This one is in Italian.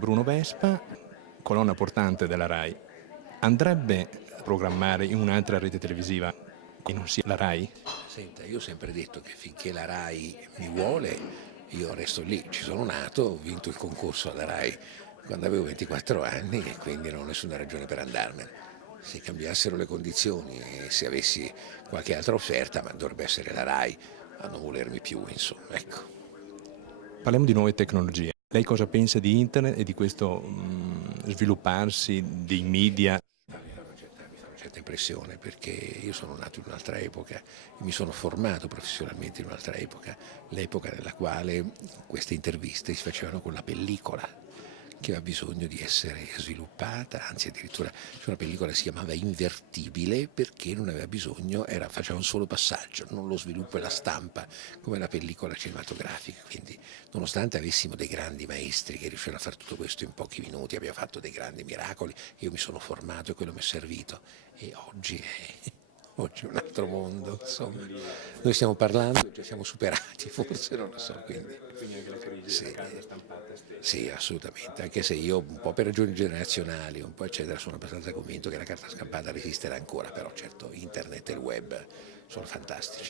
Bruno Vespa, colonna portante della RAI, andrebbe a programmare in un'altra rete televisiva che non sia la RAI? Senta, io ho sempre detto che finché la RAI mi vuole, io resto lì. Ci sono nato, ho vinto il concorso alla RAI quando avevo 24 anni e quindi non ho nessuna ragione per andarmene. Se cambiassero le condizioni e se avessi qualche altra offerta, ma dovrebbe essere la RAI a non volermi più, insomma, ecco. Parliamo di nuove tecnologie. Lei cosa pensa di internet e di questo svilupparsi dei media? Mi fa una certa impressione perché io sono nato in un'altra epoca e mi sono formato professionalmente in un'altra epoca, l'epoca nella quale queste interviste si facevano con la pellicola che aveva bisogno di essere sviluppata, anzi addirittura c'è una pellicola che si chiamava Invertibile perché non aveva bisogno, faceva un solo passaggio, non lo sviluppo e la stampa come la pellicola cinematografica, quindi nonostante avessimo dei grandi maestri che riuscivano a fare tutto questo in pochi minuti, abbiamo fatto dei grandi miracoli, io mi sono formato e quello mi è servito e oggi è un altro mondo, insomma. Noi stiamo parlando e già siamo superati, forse non lo so, quindi sì, sì, assolutamente, anche se io un po' per ragioni generazionali, un po' eccetera, sono abbastanza convinto che la carta stampata resisterà ancora, però certo internet e il web sono fantastici.